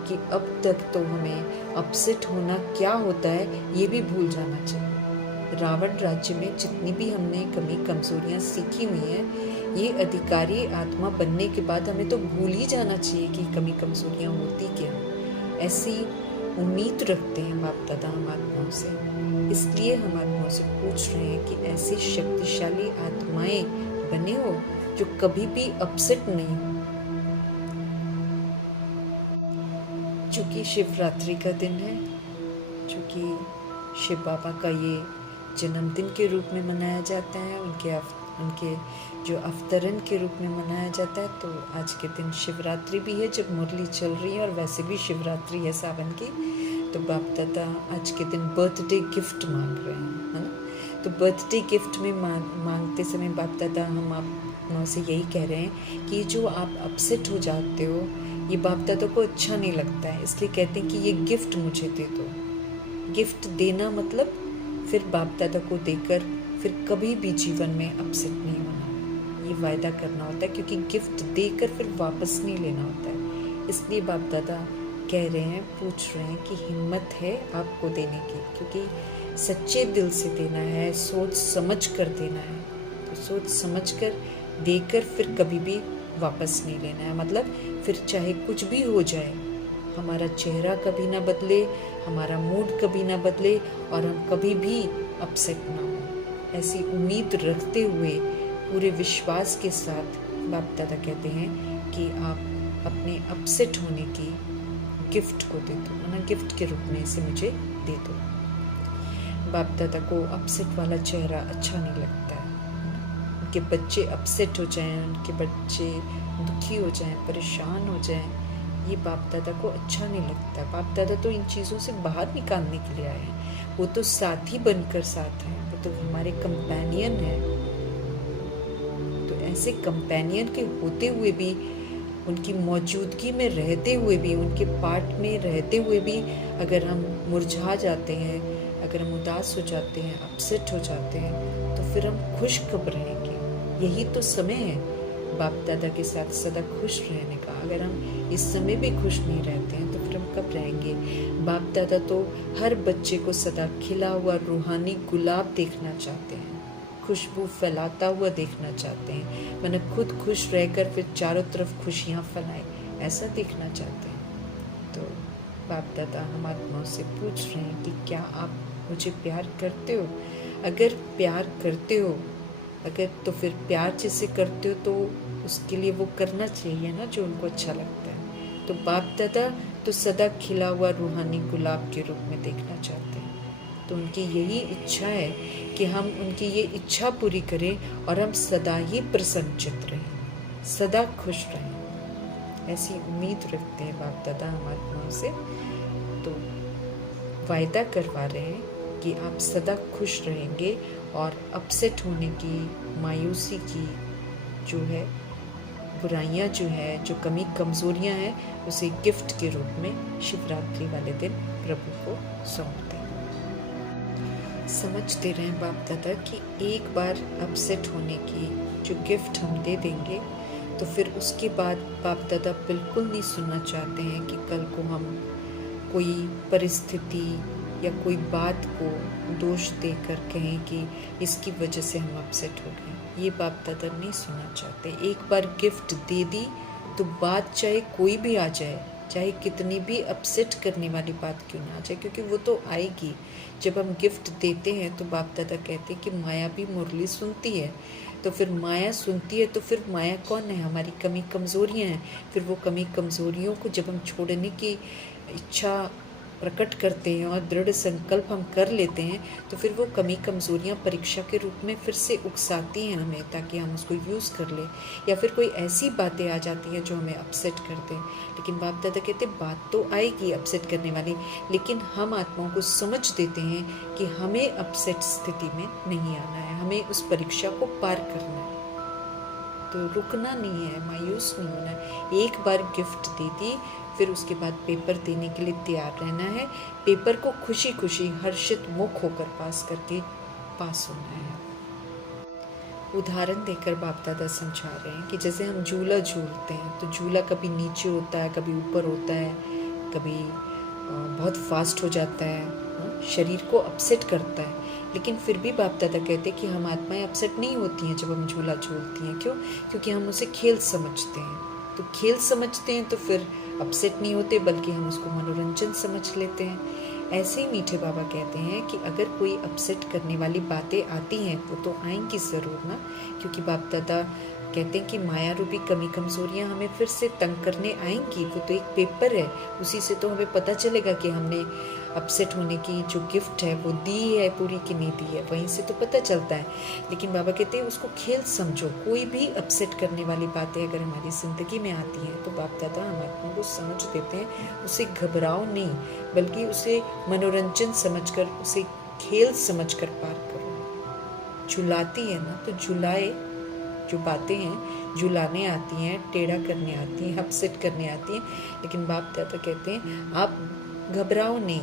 कि अब तक तो हमें अपसेट होना क्या होता है ये भी भूल जाना चाहिए। रावण राज्य में जितनी भी हमने कमी कमजोरियां सीखी हुई हैं, ये अधिकारी आत्मा बनने के बाद हमें तो भूल ही जाना चाहिए कि कमी कमजोरियां होती क्या। ऐसी उम्मीद रखते हैं बाप दादा हम आत्माओं से। इसलिए हम आत्माओं से पूछ रहे हैं कि ऐसी शक्तिशाली आत्माएं बने हो जो कभी भी अपसेट नहीं हो। चूँकि शिवरात्रि का दिन है, चूँकि शिव बाबा का ये जन्मदिन के रूप में मनाया जाता है, उनके जो अवतरण के रूप में मनाया जाता है, तो आज के दिन शिवरात्रि भी है जब मुरली चल रही है, और वैसे भी शिवरात्रि है सावन की। तो बाप दादा आज के दिन बर्थडे गिफ्ट मांग रहे हैं, है ना। तो बर्थडे गिफ्ट में मांगते समय बाप दादा हम आप से यही कह रहे हैं कि जो आप अपसेट हो जाते हो, ये बाप दादा को अच्छा नहीं लगता है, इसलिए कहते हैं कि ये गिफ्ट मुझे दे दो। गिफ्ट देना मतलब फिर बाप दादा को देकर फिर कभी भी जीवन में अपसेट नहीं होना, ये वायदा करना होता है, क्योंकि गिफ्ट देकर फिर वापस नहीं लेना होता है। इसलिए बाप दादा कह रहे हैं, पूछ रहे हैं कि हिम्मत है आपको देने की, क्योंकि सच्चे दिल से देना है, सोच समझ कर देना है। तो सोच समझ कर देकर फिर कभी भी वापस नहीं लेना है। मतलब फिर चाहे कुछ भी हो जाए, हमारा चेहरा कभी ना बदले, हमारा मूड कभी ना बदले, और हम कभी भी अपसेट ना हो। ऐसी उम्मीद रखते हुए पूरे विश्वास के साथ बाप दादा कहते हैं कि आप अपने अपसेट होने की गिफ्ट को दे दो, ना गिफ्ट के रूप में इसे मुझे दे दो। बाप दादा को अपसेट वाला चेहरा अच्छा नहीं लगता है। उनके बच्चे अपसेट हो जाएं, उनके बच्चे दुखी हो जाएं, परेशान हो जाएं, ये बाप दादा को अच्छा नहीं लगता। बाप दादा तो इन चीज़ों से बाहर निकालने के लिए आए हैं। वो तो साथी बनकर साथ हैं, वो तो हमारे कंपेनियन हैं। तो ऐसे कंपेनियन के होते हुए भी, उनकी मौजूदगी में रहते हुए भी, उनके पार्ट में रहते हुए भी अगर हम मुरझा जाते हैं, अगर हम उदास हो जाते हैं, अपसेट हो जाते हैं, तो फिर हम खुश कब रहेंगे? यही तो समय है बाप दादा के साथ सदा खुश रहने का। अगर हम इस समय भी खुश नहीं रहते हैं तो फिर हम कब रहेंगे? बाप दादा तो हर बच्चे को सदा खिला हुआ रूहानी गुलाब देखना चाहते हैं, खुशबू फैलाता हुआ देखना चाहते हैं। मैंने खुद खुश रहकर फिर चारों तरफ खुशियाँ फैलाएं, ऐसा देखना चाहते हैं। तो बाप दादा हम आत्माओं से पूछ रहे हैं कि क्या आप मुझे प्यार करते हो? अगर प्यार करते हो, अगर तो फिर प्यार जिसे करते हो तो उसके लिए वो करना चाहिए ना जो उनको अच्छा लगता है। तो बाप दादा तो सदा खिला हुआ रूहानी गुलाब के रूप में देखना चाहते हैं। तो उनकी यही इच्छा है कि हम उनकी ये इच्छा पूरी करें और हम सदा ही प्रसन्नचित्त रहें, सदा खुश रहें। ऐसी उम्मीद रखते हैं बाप दादा हम आत्माओं से। तो वायदा करवा रहे हैं कि आप सदा खुश रहेंगे और अपसेट होने की, मायूसी की जो है, बुराइयां जो है, जो कमी कमज़ोरियां हैं, उसे गिफ्ट के रूप में शिवरात्रि वाले दिन प्रभु को सौंप दें। समझते रहें बाप दादा कि एक बार अपसेट होने की जो गिफ्ट हम दे देंगे, तो फिर उसके बाद बाप दादा बिल्कुल नहीं सुनना चाहते हैं कि कल को हम कोई परिस्थिति या कोई बात को दोष देकर कहें कि इसकी वजह से हम अपसेट हो गए। ये बाप दादा नहीं सुनना चाहते। एक बार गिफ्ट दे दी तो बात चाहे कोई भी आ जाए, चाहे कितनी भी अपसेट करने वाली बात क्यों ना आ जाए, क्योंकि वो तो आएगी। जब हम गिफ्ट देते हैं तो बाप दादा कहते हैं कि माया भी मुरली सुनती है। तो फिर माया सुनती है तो फिर माया कौन है? हमारी कमी कमज़ोरियाँ हैं। फिर वो कमी कमज़ोरियों को जब हम छोड़ने की इच्छा प्रकट करते हैं और दृढ़ संकल्प हम कर लेते हैं, तो फिर वो कमी कमज़ोरियाँ परीक्षा के रूप में फिर से उकसाती हैं हमें, ताकि हम उसको यूज़ कर लें। या फिर कोई ऐसी बातें आ जाती हैं जो हमें अपसेट कर दें। लेकिन बाप दादा कहते हैं बात तो आएगी अपसेट करने वाली, लेकिन हम आत्माओं को समझ देते हैं कि हमें अपसेट स्थिति में नहीं आना है, हमें उस परीक्षा को पार करना है। तो रुकना नहीं है, मायूस नहीं होना है। एक बार गिफ्ट दे दी, फिर उसके बाद पेपर देने के लिए तैयार रहना है। पेपर को खुशी खुशी हर्षित मुख होकर पास करके पास होना है। उदाहरण देकर बाप दादा समझा रहे हैं कि जैसे हम झूला झूलते हैं, तो झूला कभी नीचे होता है, कभी ऊपर होता है, कभी बहुत फास्ट हो जाता है, शरीर को अपसेट करता है। लेकिन फिर भी बाप दादा कहते हैं कि हम आत्माएं अपसेट नहीं होती हैं जब हम झूला झूलती हैं। क्यों? क्योंकि हम उसे खेल समझते हैं। तो खेल समझते हैं तो फिर अपसेट नहीं होते, बल्कि हम उसको मनोरंजन समझ लेते हैं। ऐसे ही मीठे बाबा कहते हैं कि अगर कोई अपसेट करने वाली बातें आती हैं, वो तो आएंगी ज़रूर ना, क्योंकि बाप दादा कहते हैं कि माया रूपी कमी कमज़ोरियाँ हमें फिर से तंग करने आएंगी। वो तो एक पेपर है, उसी से तो हमें पता चलेगा कि हमने अपसेट होने की जो गिफ्ट है वो दी है पूरी कि नहीं दी है, वहीं से तो पता चलता है। लेकिन बाबा कहते हैं उसको खेल समझो। कोई भी अपसेट करने वाली बातें अगर हमारी ज़िंदगी में आती हैं तो बाप दादा हम आत्मा को समझ देते हैं, उसे घबराओ नहीं, बल्कि उसे मनोरंजन समझकर, उसे खेल समझकर पार करो। झुलाती है ना तो झुलाए। जो बातें हैं झुलाने आती हैं, टेढ़ा करने आती हैं, अपसेट करने आती हैं, लेकिन बाप दादा कहते हैं आप घबराओ नहीं,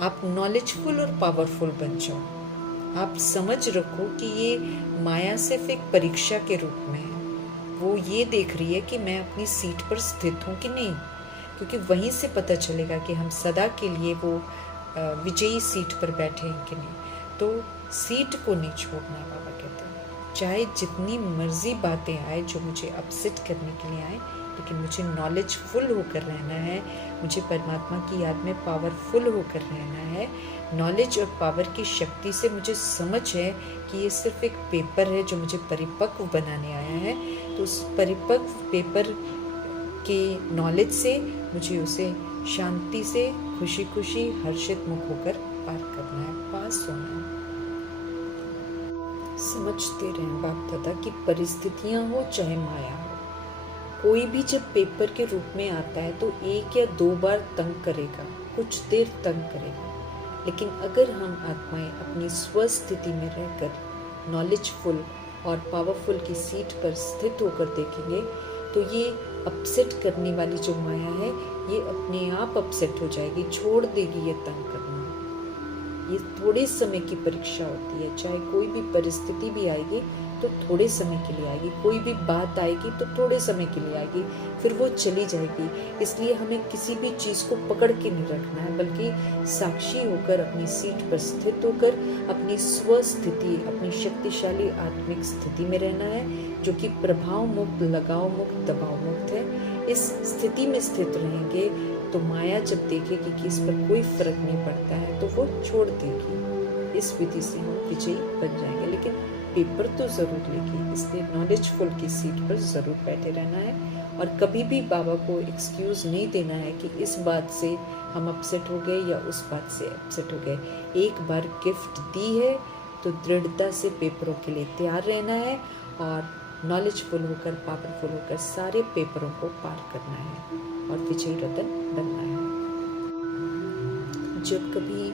आप नॉलेजफुल और पावरफुल बन जाओ। आप समझ रखो कि ये माया सिर्फ एक परीक्षा के रूप में है। वो ये देख रही है कि मैं अपनी सीट पर स्थित हूँ कि नहीं, क्योंकि वहीं से पता चलेगा कि हम सदा के लिए वो विजयी सीट पर बैठे हैं कि नहीं। तो सीट को नहीं छोड़ना है, बाबा कहते हैं। चाहे जितनी मर्जी बातें आए जो मुझे अपसेट करने के लिए आए, लेकिन मुझे नॉलेजफुल होकर रहना है, मुझे परमात्मा की याद में पावरफुल होकर रहना है। नॉलेज और पावर की शक्ति से मुझे समझ है कि ये सिर्फ एक पेपर है जो मुझे परिपक्व बनाने आया है। तो उस परिपक्व पेपर के नॉलेज से मुझे उसे शांति से, खुशी खुशी, हर्षित मुख होकर पार करना है, पास होना है। समझते रहें बाप दादा कि परिस्थितियां हो चाहे माया हो, कोई भी जब पेपर के रूप में आता है तो 1 या 2 बार तंग करेगा, कुछ देर तंग करेगा। लेकिन अगर हम आत्माएं अपनी स्वस्थिति में रहकर नॉलेजफुल और पावरफुल की सीट पर स्थित होकर देखेंगे तो ये अपसेट करने वाली जो माया है ये अपने आप अपसेट हो जाएगी, छोड़ देगी ये तंग करना। ये थोड़े समय की परीक्षा होती है। चाहे कोई भी परिस्थिति भी आएगी तो थोड़े समय के लिए आएगी, कोई भी बात आएगी तो थोड़े समय के लिए आएगी, फिर वो चली जाएगी। इसलिए हमें किसी भी चीज़ को पकड़ के नहीं रखना है, बल्कि साक्षी होकर अपनी सीट पर स्थित होकर अपनी स्वस्थिति, अपनी शक्तिशाली आत्मिक स्थिति में रहना है, जो कि प्रभाव मुक्त, लगाव मुक्त, दबाव मुक्त है। इस स्थिति में स्थित रहेंगे तो माया जब देखेगी कि इस पर कोई फर्क नहीं पड़ता है तो वो छोड़ देगी। इस विधि से हम विजयी बन जाएंगे, लेकिन पेपर तो जरूर लेगी। इसलिए नॉलेजफुल की सीट पर जरूर बैठे रहना है और कभी भी बाबा को एक्सक्यूज नहीं देना है कि इस बात से हम अपसेट हो गए या उस बात से अपसेट हो गए। एक बार गिफ्ट दी है तो दृढ़ता से पेपरों के लिए तैयार रहना है और नॉलेजफुल होकर, पावरफुल होकर सारे पेपरों को पार करना है और विजयी रतन बनना है। जब कभी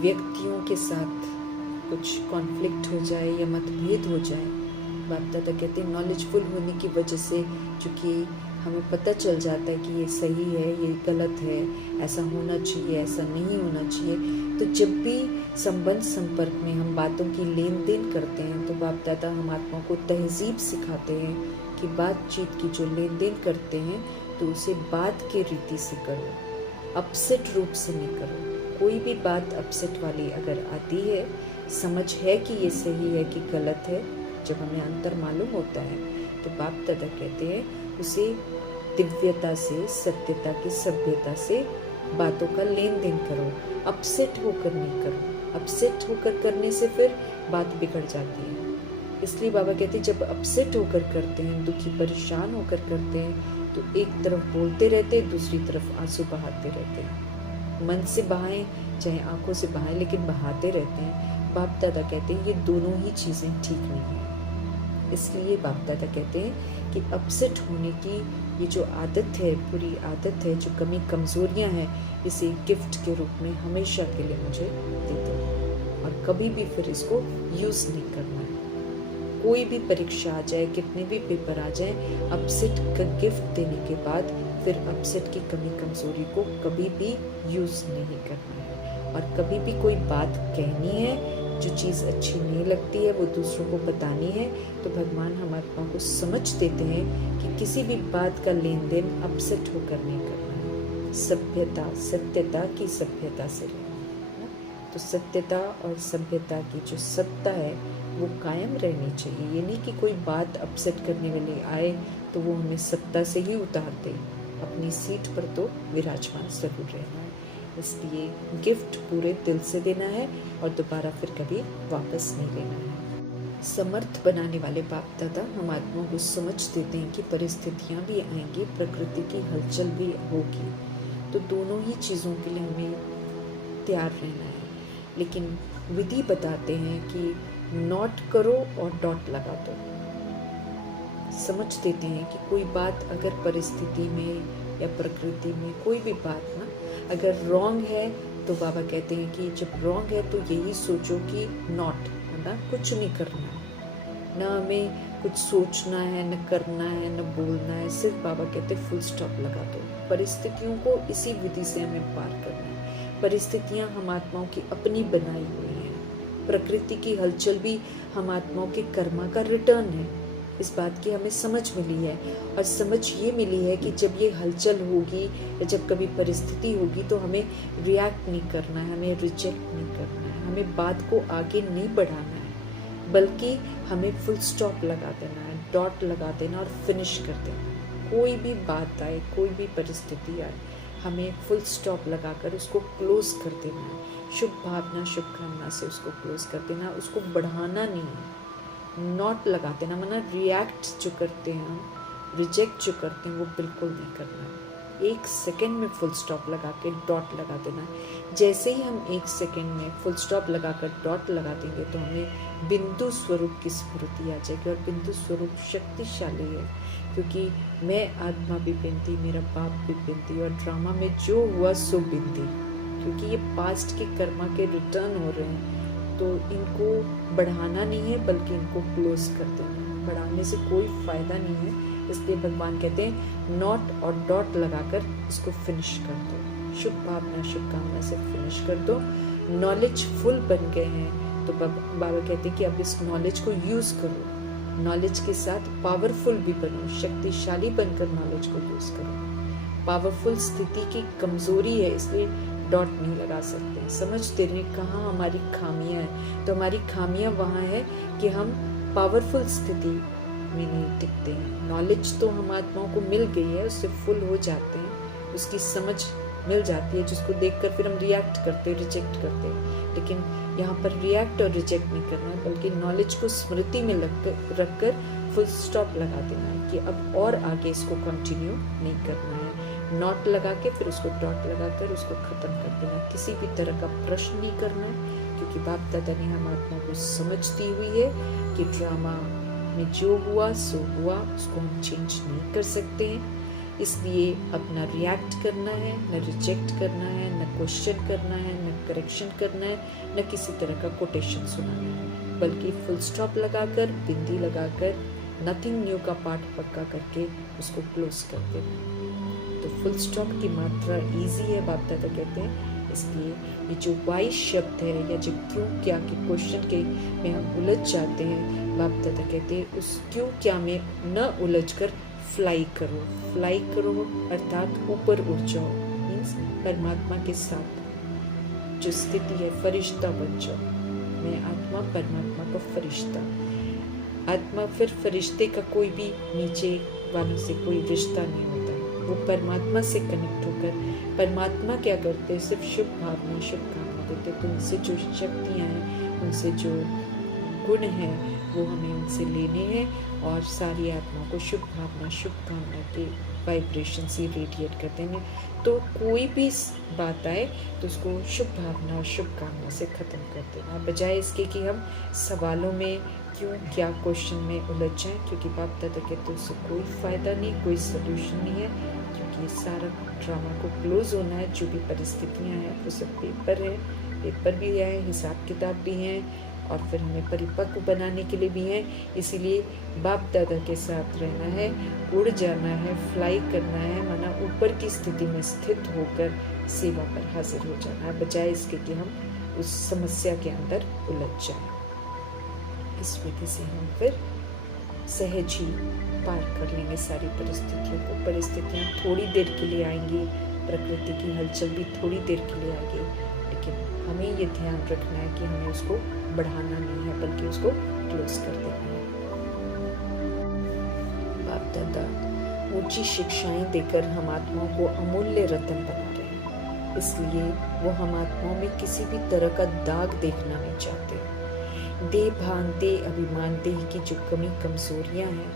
व्यक्तियों के साथ कुछ कॉन्फ्लिक्ट हो जाए या मतभेद हो जाए, बाप दादा कहते हैं नॉलेजफुल होने की वजह से, चूँकि हमें पता चल जाता है कि ये सही है, ये गलत है, ऐसा होना चाहिए, ऐसा नहीं होना चाहिए, तो जब भी संबंध संपर्क में हम बातों की लेन देन करते हैं तो बाप दादा हम आत्मा को तहजीब सिखाते हैं कि बातचीत की जो लेन देन करते हैं तो उसे बात के रीति से करो, अपसेट रूप से नहीं करो। कोई भी बात अपसेट वाली अगर आती है, समझ है कि ये सही है कि गलत है, जब हमें अंतर मालूम होता है तो बाप दादा कहते हैं उसे दिव्यता से, सत्यता की सभ्यता से बातों का लेन देन करो, अपसेट होकर नहीं करो। अपसेट होकर करने से फिर बात बिगड़ जाती है। इसलिए बाबा कहते हैं जब अपसेट होकर करते हैं, दुखी परेशान होकर करते हैं, तो एक तरफ बोलते रहते हैं, दूसरी तरफ आंसू बहाते रहते हैं। मन से बहाएं चाहे आंखों से बहाएं, लेकिन बहाते रहते हैं। बाप दादा कहते हैं ये दोनों ही चीज़ें ठीक नहीं है। इसलिए बाप दादा कहते हैं कि अपसेट होने की ये जो आदत है, पूरी आदत है, जो कमी कमज़ोरियां हैं, इसे गिफ्ट के रूप में हमेशा के लिए मुझे दे दो और कभी भी फिर इसको यूज़ नहीं करना है। कोई भी परीक्षा आ जाए, कितने भी पेपर आ जाए, अपसेट का गिफ्ट देने के बाद फिर अपसेट की कमी कमज़ोरी को कभी भी यूज़ नहीं करना है। और कभी भी कोई बात कहनी है, जो चीज़ अच्छी नहीं लगती है वो दूसरों को बतानी है, तो भगवान हम आत्मा को समझ देते हैं कि किसी भी बात का लेन देन अपसेट होकर नहीं करना है। सभ्यता, सत्यता की सभ्यता से रहना है। तो सत्यता और सभ्यता की जो सत्ता है वो कायम रहनी चाहिए। ये नहीं कि कोई बात अपसेट करने वाली आए तो वो हमें सत्ता से ही उतार दे। अपनी सीट पर तो विराजमान जरूर रहना है। इसलिए गिफ्ट पूरे दिल से देना है और दोबारा फिर कभी वापस नहीं लेना है। समर्थ बनाने वाले बाप दादा हम आत्माओं को समझ देते हैं कि परिस्थितियां भी आएंगी, प्रकृति की हलचल भी होगी, तो दोनों ही चीज़ों के लिए हमें तैयार रहना है। लेकिन विधि बताते हैं कि नोट करो और डॉट लगा दो। समझ देते हैं कि कोई बात अगर परिस्थिति में या प्रकृति में कोई भी बात ना अगर रॉन्ग है, तो बाबा कहते हैं कि जब रॉन्ग है तो यही सोचो कि नॉट, ना कुछ नहीं करना है, ना हमें कुछ सोचना है, न करना है, न बोलना है, सिर्फ बाबा कहते फुल स्टॉप लगा दो। परिस्थितियों को इसी विधि से हमें पार करना है। परिस्थितियां हम आत्माओं की अपनी बनाई हुई हैं। प्रकृति की हलचल भी हम आत्माओं के कर्मा का रिटर्न है। इस बात की हमें समझ मिली है, और समझ ये मिली है कि जब ये हलचल होगी या जब कभी परिस्थिति होगी तो हमें रिएक्ट नहीं करना है, हमें रिजेक्ट नहीं करना है, हमें बात को आगे नहीं बढ़ाना है, बल्कि हमें फुल स्टॉप लगा देना है, डॉट लगा देना और फिनिश कर देना। कोई भी बात आए, कोई भी परिस्थिति आए, हमें फुल स्टॉप लगाकर उसको क्लोज कर देना है। शुभ भावना, शुभकामना से उसको क्लोज कर देना, उसको बढ़ाना नहीं है। नॉट लगाते ना, माना रिएक्ट जो करते हैं हम, रिजेक्ट जो करते हैं, वो बिल्कुल नहीं करना है। 1 सेकेंड में फुल स्टॉप लगा के डॉट लगा देना है। जैसे ही हम 1 सेकेंड में फुल स्टॉप लगाकर डॉट लगा देंगे तो हमें बिंदु स्वरूप की स्फूर्ति आ जाएगी। और बिंदु स्वरूप शक्तिशाली है, क्योंकि मैं आत्मा भी बिंदी, मेरा बाप भी बिंदी, और ड्रामा में जो हुआ सो बिंदी, क्योंकि ये पास्ट के कर्मा के रिटर्न हो रहे हैं। तो इनको बढ़ाना नहीं है, बल्कि इनको क्लोज कर देना है। बढ़ाने से कोई फायदा नहीं है, इसलिए भगवान कहते हैं नॉट और डॉट लगाकर इसको फिनिश कर दो। शुभ भावना, शुभकामना से फिनिश कर दो। नॉलेज फुल बन गए हैं तो बाबा कहते हैं कि अब इस नॉलेज को यूज करो। नॉलेज के साथ पावरफुल भी बनो, शक्तिशाली बनकर नॉलेज को यूज करो। पावरफुल स्थिति की कमजोरी है, इसलिए डॉट नहीं लगा सकते। समझते रहे कहाँ हमारी खामियां हैं, तो हमारी खामियां वहाँ है कि हम पावरफुल स्थिति में नहीं टिकते हैं। नॉलेज तो हम आत्माओं को मिल गई है, उससे फुल हो जाते हैं, उसकी समझ मिल जाती है, जिसको देखकर फिर हम रिएक्ट करते, रिजेक्ट करते। लेकिन यहाँ पर रिएक्ट और रिजेक्ट नहीं करना है, बल्कि नॉलेज को स्मृति में रखकर फुल स्टॉप लगा देना है कि अब और आगे इसको कंटिन्यू नहीं करना है। नॉट लगा के फिर उसको डॉट लगाकर उसको खत्म कर देना। किसी भी तरह का प्रश्न नहीं करना, क्योंकि बाप दादा ने हम आत्मा को समझ दी हुई है कि ड्रामा में जो हुआ सो हुआ, उसको हम चेंज नहीं कर सकते हैं। इसलिए अब न रिएक्ट करना है, न रिजेक्ट करना है, न क्वेश्चन करना है, न करेक्शन करना है, न किसी तरह का कोटेशन सुनाना है, बल्कि फुल स्टॉप लगाकर, बिंदी लगाकर, नथिंग न्यू का पाठ पक्का करके उसको क्लोज कर देना। तो फुल स्टॉप की मात्रा इजी है, बाप दादा कहते हैं। इसलिए ये जो वाइज शब्द है या जो क्यों क्या के क्वेश्चन के में हम उलझ जाते हैं, बाप दादा कहते हैं उस क्यों क्या में न उलझकर फ्लाई करो। फ्लाई करो अर्थात ऊपर उड़ जाओ, मीन्स परमात्मा के साथ जो स्थिति है फरिश्ता बन जाओ। मैं आत्मा, परमात्मा का फरिश्ता। आत्मा फिर फरिश्ते का कोई भी नीचे वालों से कोई रिश्ता नहीं होता। वो परमात्मा से कनेक्ट होकर परमात्मा क्या करते हैं, सिर्फ शुभ भावना, शुभकामना देते। तो उनसे जो शक्तियाँ हैं, उनसे जो गुण हैं, वो हमें उनसे लेने हैं और सारी आत्मा को शुभ भावना, शुभकामना के वाइब्रेशन से रेडिएट करते हैं। तो कोई भी बात आए तो उसको शुभ भावना और शुभकामना से ख़त्म कर देना, बजाय इसके कि हम सवालों में क्यों क्या क्वेश्चन में उलझ जाएं, क्योंकि बाप दादा कहते उससे कोई फ़ायदा नहीं, कोई सोल्यूशन नहीं है। क्योंकि ये सारा ड्रामा को क्लोज होना है। जो भी परिस्थितियाँ हैं वो सब पेपर है, पेपर भी है, हिसाब किताब भी हैं, और फिर हमें परिपक्व बनाने के लिए भी हैं। इसीलिए बाप दादा के साथ रहना है, उड़ जाना है, फ्लाई करना है, माना ऊपर की स्थिति में स्थित होकर सेवा पर हाजिर हो जाना है, बजाय इसके कि हम उस समस्या के अंदर उलझ जाएं। इस विधि से हम फिर सहज ही पार कर लेंगे सारी परिस्थितियों को। परिस्थितियाँ थोड़ी देर के लिए आएंगी, प्रकृति की हलचल भी थोड़ी देर के लिए आएगी, लेकिन हमें ये ध्यान रखना है कि हमें उसको बढ़ाना नहीं है, बल्कि उसको क्लोज कर देना है। बाप दादा ऊंची शिक्षाएं देकर हम आत्माओं को अमूल्य रत्न बना रहे हैं। इसलिए वो हम आत्माओं में किसी भी तरह का दाग देखना नहीं चाहते। देह भान, देह अभिमान, देह की जो कमी कमजोरियां हैं,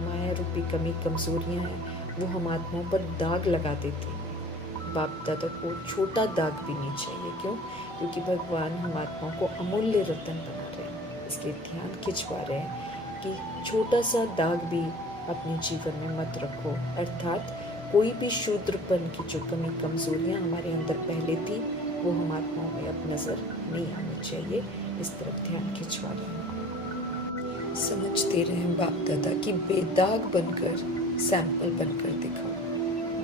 माया रूपी कमी कमजोरियां हैं, वो हम आत्माओं पर दाग लगा देते हैं। बाप दादा को छोटा दाग भी नहीं चाहिए। क्यों? क्योंकि भगवान हम आत्माओं को अमूल्य रत्न बना रहे हैं। इसलिए ध्यान खिंचवा रहे हैं कि छोटा सा दाग भी अपने जीवन में मत रखो। अर्थात कोई भी शूद्रपन की जो कमी कमजोरियां हमारे अंदर पहले थी, वो हम आत्माओं में अब नजर नहीं आनी चाहिए। इस तरफ ध्यान खिंचवा रहे हैं। समझते रहें बाप दादा कि बेदाग बनकर सैंपल बनकर दिखाओ,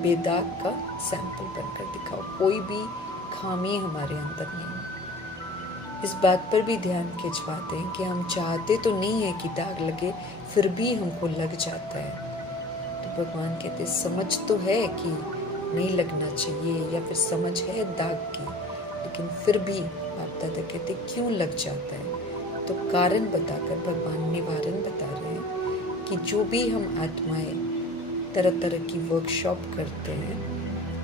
बेदाग का सैंपल बनकर दिखाओ। कोई भी खामी हमारे अंदर नहीं है। इस बात पर भी ध्यान खिंचवाते हैं कि हम चाहते तो नहीं है कि दाग लगे, फिर भी हमको लग जाता है। तो भगवान कहते समझ तो है कि नहीं लगना चाहिए, या फिर समझ है दाग की, लेकिन फिर भी बाप दादा कहते क्यों लग जाता है। तो कारण बताकर भगवान निवारण बता रहे हैं कि जो भी हम आत्माएं तरह तरह की वर्कशॉप करते हैं,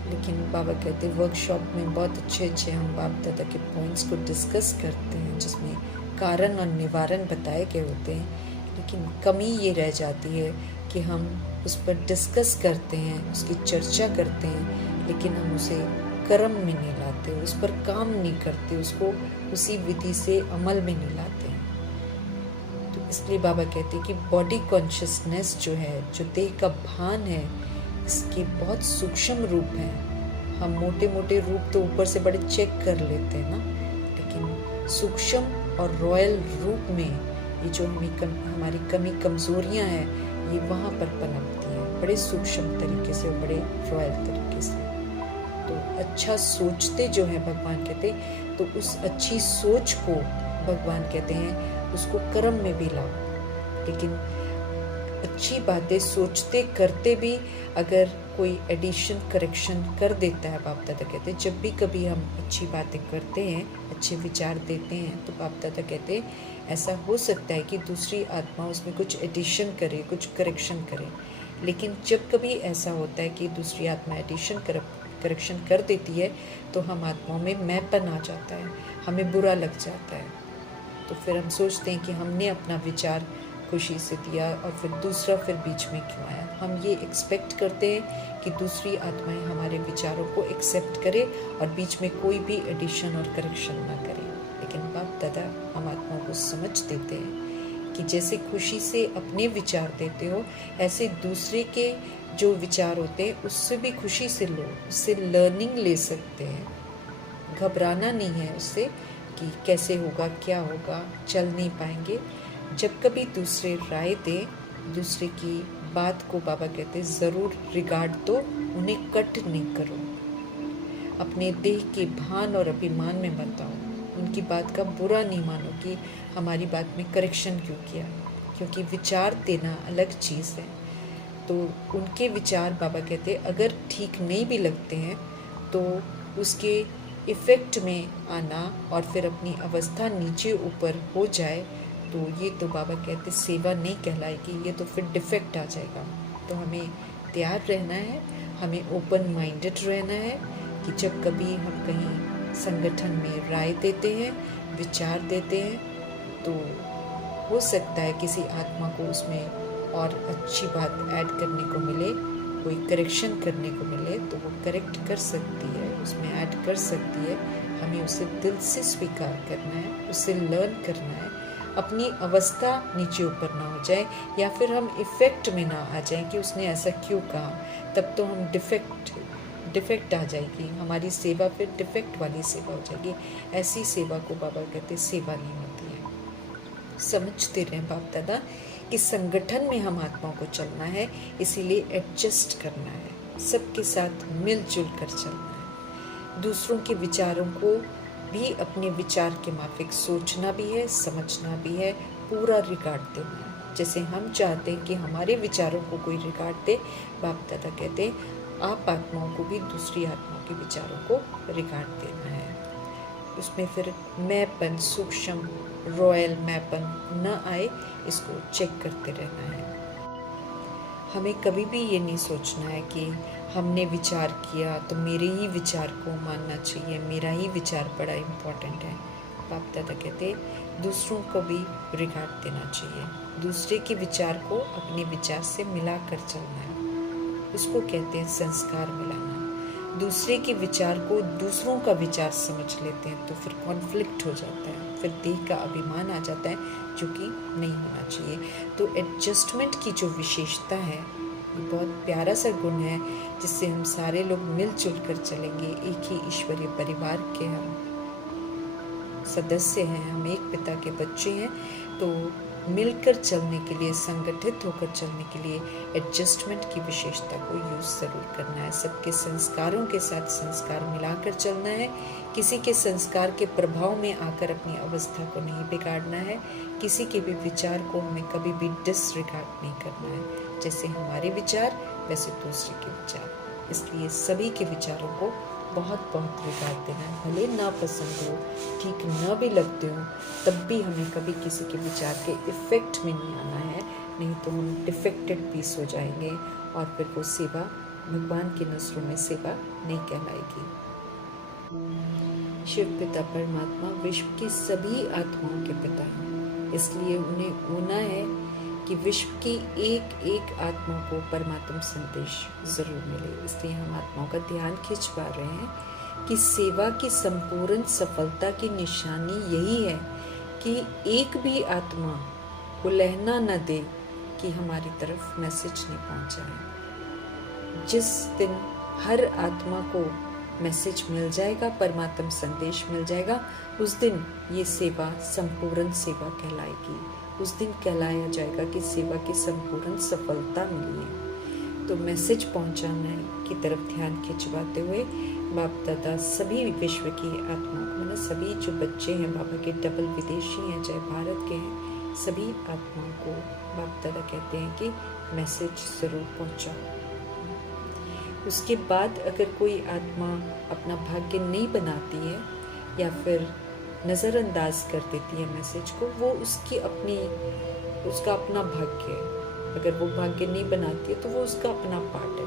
लेकिन बाबा कहते हैं वर्कशॉप में बहुत अच्छे हम बाप दादा के पॉइंट्स को डिस्कस करते हैं, जिसमें कारण और निवारण बताए गए होते हैं, लेकिन कमी ये रह जाती है कि हम उस पर डिस्कस करते हैं, उसकी चर्चा करते हैं, लेकिन हम उसे कर्म में नहीं लाते, उस पर काम नहीं करते, उसको उसी विधि से अमल में नहीं लाते हैं। तो इसलिए बाबा कहते हैं कि बॉडी कॉन्शियसनेस जो है, जो देह का भान है, इसके बहुत सूक्ष्म रूप हैं। हम मोटे मोटे रूप तो ऊपर से बड़े चेक कर लेते हैं ना, लेकिन सूक्ष्म और रॉयल रूप में ये जो हमारी कमी कमजोरियां हैं, ये वहाँ पर पनपती हैं, बड़े सूक्ष्म तरीके से, बड़े रॉयल तरीके से। तो अच्छा सोचते जो है भगवान कहते, तो उस अच्छी सोच को भगवान कहते हैं उसको कर्म में भी लाओ। लेकिन अच्छी बातें सोचते करते भी अगर कोई एडिशन करेक्शन कर देता है, बाप दादा कहते हैं जब भी कभी हम अच्छी बातें करते हैं, अच्छे विचार देते हैं, तो बाप दादा कहते हैं ऐसा हो सकता है कि दूसरी आत्मा उसमें कुछ एडिशन करे, कुछ करेक्शन करे। लेकिन जब कभी ऐसा होता है कि दूसरी आत्मा एडिशन करेक्शन कर देती है, तो हम आत्माओं में मैंपन आ जाता है, हमें बुरा लग जाता है। तो फिर हम सोचते हैं कि हमने अपना विचार खुशी से दिया और फिर दूसरा फिर बीच में क्यों आया। हम ये एक्सपेक्ट करते हैं कि दूसरी आत्माएं हमारे विचारों को एक्सेप्ट करे और बीच में कोई भी एडिशन और करेक्शन ना करे। लेकिन बाप दादा हम आत्माओं को समझ देते हैं कि जैसे खुशी से अपने विचार देते हो, ऐसे दूसरे के जो विचार होते हैं उससे भी खुशी से लो, उससे लर्निंग ले सकते हैं। घबराना नहीं है उससे कि कैसे होगा, क्या होगा, चल नहीं पाएंगे। जब कभी दूसरे राय दे, दूसरे की बात को बाबा कहते ज़रूर रिगार्ड दो, उन्हें कट नहीं करो। अपने देह के भान और अभिमान में मत आओ, उनकी बात का बुरा नहीं मानो कि हमारी बात में करेक्शन क्यों किया, क्योंकि विचार देना अलग चीज़ है। तो उनके विचार बाबा कहते अगर ठीक नहीं भी लगते हैं तो उसके इफ़ेक्ट में आना और फिर अपनी अवस्था नीचे ऊपर हो जाए, तो ये तो बाबा कहते सेवा नहीं कहलाएगी, ये तो फिर डिफेक्ट आ जाएगा। तो हमें तैयार रहना है, हमें ओपन माइंडेड रहना है कि जब कभी हम कहीं संगठन में राय देते हैं, विचार देते हैं, तो हो सकता है किसी आत्मा को उसमें और अच्छी बात ऐड करने को मिले, कोई करेक्शन करने को मिले, तो वो करेक्ट कर सकती है, उसमें ऐड कर सकती है। हमें उसे दिल से स्वीकार करना है, उससे लर्न करना है, अपनी अवस्था नीचे ऊपर ना हो जाए या फिर हम इफ़ेक्ट में ना आ जाएं कि उसने ऐसा क्यों कहा, तब तो हम डिफेक्ट आ जाएगी, हमारी सेवा फिर डिफेक्ट वाली सेवा हो जाएगी। ऐसी सेवा को बाबा कहते सेवा नहीं होती है। समझते रहें बाप दादा कि संगठन में हम आत्माओं को चलना है, इसीलिए एडजस्ट करना है, सबके साथ मिलजुल कर चलना है। दूसरों के विचारों को भी अपने विचार के माफिक सोचना भी है, समझना भी है, पूरा रिगार्ड देना है। जैसे हम चाहते हैं कि हमारे विचारों को कोई रिगार्ड दे, बाप दादा कहते हैं आप आत्माओं को भी दूसरी आत्माओं के विचारों को रिगार्ड देना है। उसमें फिर मैंपन, सूक्ष्म रॉयल मैंपन न आए, इसको चेक करते रहना है। हमें कभी भी ये नहीं सोचना है कि हमने विचार किया तो मेरे ही विचार को मानना चाहिए, मेरा ही विचार बड़ा इम्पोर्टेंट है। बाप दादा कहते दूसरों को भी रिगार्ड देना चाहिए, दूसरे के विचार को अपने विचार से मिला कर चलना है, उसको कहते हैं संस्कार मिलाना। दूसरे के विचार को दूसरों का विचार समझ लेते हैं तो फिर कॉन्फ्लिक्ट हो जाता है, फिर देह का अभिमान आ जाता है, जो कि नहीं होना चाहिए। तो एडजस्टमेंट की जो विशेषता है, ये बहुत प्यारा सा गुण है, जिससे हम सारे लोग मिलजुल कर चलेंगे। एक ही ईश्वरीय परिवार के हम सदस्य हैं, हम एक पिता के बच्चे हैं, तो मिलकर चलने के लिए, संगठित होकर चलने के लिए एडजस्टमेंट की विशेषता को यूज़ ज़रूर करना है। सबके संस्कारों के साथ संस्कार मिलाकर चलना है, किसी के संस्कार के प्रभाव में आकर अपनी अवस्था को नहीं बिगाड़ना है, किसी के भी विचार को हमें कभी भी डिसरिगार्ड नहीं करना है। जैसे हमारे विचार वैसे दूसरे के विचार, इसलिए सभी के विचारों को बहुत बहुत रिगार्ड देना है। भले ना पसंद हो, ठीक न भी लगते हो, तब भी हमें कभी किसी के विचार के इफ़ेक्ट में नहीं आना है, नहीं तो हम डिफेक्टेड पीस हो जाएंगे और फिर वो सेवा भगवान की नजरों में सेवा नहीं कहलाएगी। शिव पिता परमात्मा विश्व की सभी आत्माओं के पिता हैं, इसलिए उन्हें होना है कि विश्व की एक एक आत्मा को परमात्मा संदेश जरूर मिले। इसलिए हम आत्माओं का ध्यान खींच पा रहे हैं कि सेवा की संपूर्ण सफलता की निशानी यही है कि एक भी आत्मा उलहना न दे कि हमारी तरफ मैसेज नहीं पहुंचा है। जिस दिन हर आत्मा को मैसेज मिल जाएगा, परमात्मा संदेश मिल जाएगा, उस दिन ये सेवा संपूर्ण सेवा कहलाएगी। उस दिन कहलाया जाएगा कि सेवा की संपूर्ण सफलता मिली है। तो मैसेज पहुंचाने की तरफ ध्यान खिंचवाते हुए बाप दादा सभी विश्व की आत्माओं को, मतलब सभी जो बच्चे हैं बाबा के, डबल विदेशी हैं चाहे भारत के हैं, सभी आत्माओं को बाप दादा कहते हैं कि मैसेज जरूर पहुंचाओ। उसके बाद अगर कोई आत्मा अपना भाग्य नहीं बनाती है या फिर नज़रअंदाज कर देती है मैसेज को, वो उसका अपना भाग्य है। अगर वो भाग्य नहीं बनाती है तो वो उसका अपना पार्ट है,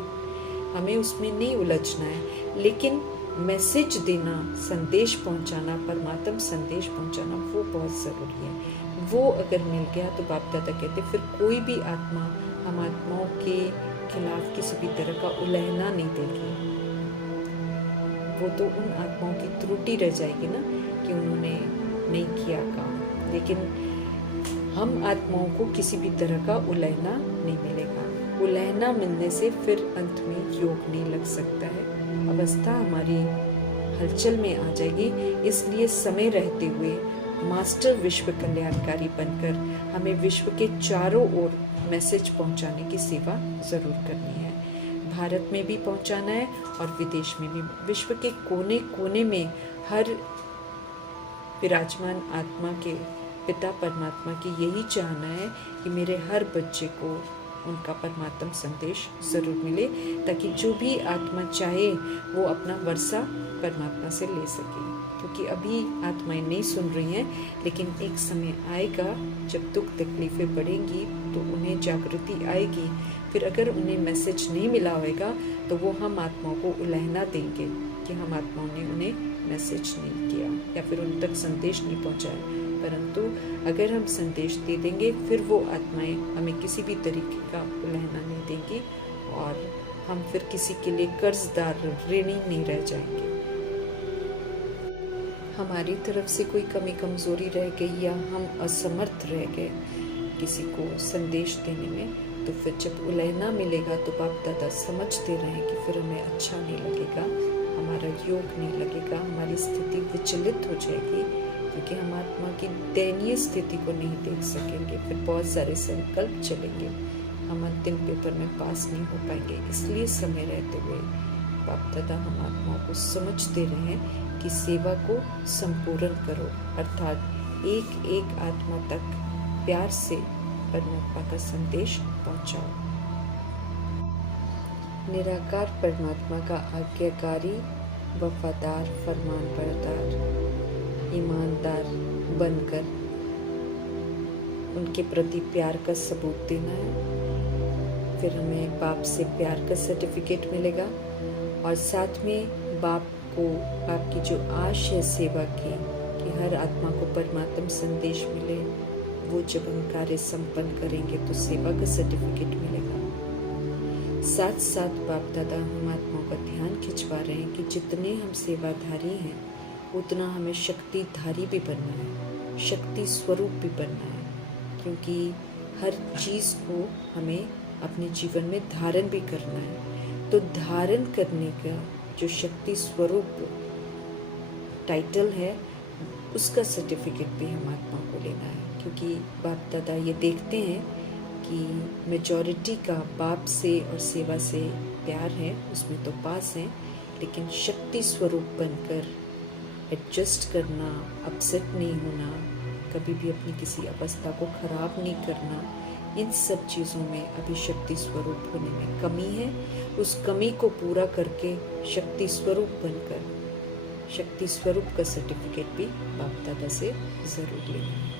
हमें उसमें नहीं उलझना है। लेकिन मैसेज देना, संदेश पहुंचाना, परमात्मा संदेश पहुंचाना, वो बहुत ज़रूरी है। वो अगर मिल गया तो बाप दादा कहते फिर कोई भी आत्मा हम आत्माओं के खिलाफ किसी भी तरह का उलहना नहीं देगी। वो तो उन आत्माओं की त्रुटि रह जाएगी ना कि उन्होंने नहीं किया काम, लेकिन हम आत्माओं को किसी भी तरह का उलहना नहीं मिलेगा। उलहना मिलने से फिर अंत में योग नहीं लग सकता है, अवस्था हमारी हलचल में आ जाएगी। इसलिए समय रहते हुए मास्टर विश्व कल्याणकारी बनकर हमें विश्व के चारों ओर मैसेज पहुंचाने की सेवा जरूर करनी है। भारत में भी पहुंचाना है और विदेश में भी। विश्व के कोने कोने में हर विराजमान आत्मा के पिता परमात्मा की यही चाहना है कि मेरे हर बच्चे को उनका परमात्मा संदेश जरूर मिले, ताकि जो भी आत्मा चाहे वो अपना वर्षा परमात्मा से ले सके। क्योंकि अभी आत्माएं नहीं सुन रही हैं, लेकिन एक समय आएगा जब दुख तकलीफें बढ़ेंगी तो उन्हें जागृति आएगी। फिर अगर उन्हें मैसेज नहीं मिला होगा तो वो हम आत्माओं को उलहना देंगे कि हम आत्माओं ने उन्हें मैसेज नहीं किया या फिर उन तक संदेश नहीं पहुंचाया। परंतु अगर हम संदेश दे देंगे फिर वो आत्माएं हमें किसी भी तरीके का उलहना नहीं देंगी और हम फिर किसी के लिए कर्जदार, ऋणी नहीं रह जाएंगे। हमारी तरफ से कोई कमी कमजोरी रह गई या हम असमर्थ रह गए किसी को संदेश देने में, तो फिर जब उलहना मिलेगा तो बाप दादा समझते रहे कि फिर हमें अच्छा नहीं लगेगा, हमारा योग नहीं लगेगा, हमारी स्थिति विचलित हो जाएगी, क्योंकि हम आत्मा की दयनीय स्थिति को नहीं देख सकेंगे। फिर बहुत सारे संकल्प चलेंगे, हम अंतिम पेपर में पास नहीं हो पाएंगे। इसलिए समय रहते हुए बाप दादा हम आत्माओं को समझते रहे कि सेवा को संपूर्ण करो, अर्थात एक एक आत्मा तक प्यार से परमात्मा का संदेश पहुंचाओ। निराकार परमात्मा का आज्ञाकारी, वफादार, फरमानबरदार, ईमानदार बनकर उनके प्रति प्यार का सबूत देना है। फिर हमें बाप से प्यार का सर्टिफिकेट मिलेगा और साथ में बाप की जो आश है सेवा की कि हर आत्मा को परमात्म संदेश मिले, वो जब हम कार्य संपन्न करेंगे तो सेवा का सर्टिफिकेट मिलेगा। साथ साथ बाप दादा हम आत्माओं का ध्यान खिंचवा रहे हैं कि जितने हम सेवाधारी हैं उतना हमें शक्तिधारी भी बनना है, शक्ति स्वरूप भी बनना है, क्योंकि हर चीज़ को हमें अपने जीवन में धारण भी करना है। तो धारण करने का जो शक्ति स्वरूप टाइटल है उसका सर्टिफिकेट भी हम आत्मा को लेना है, क्योंकि बाप दादा ये देखते हैं कि मेजॉरिटी का बाप से और सेवा से प्यार है, उसमें तो पास हैं, लेकिन शक्ति स्वरूप बनकर एडजस्ट करना, अपसेट नहीं होना, कभी भी अपनी किसी अवस्था को खराब नहीं करना, इन सब चीज़ों में अभी शक्ति स्वरूप होने में कमी है। उस कमी को पूरा करके शक्ति स्वरूप बनकर शक्ति स्वरूप का सर्टिफिकेट भी बाप दादा से ज़रूर लेना है।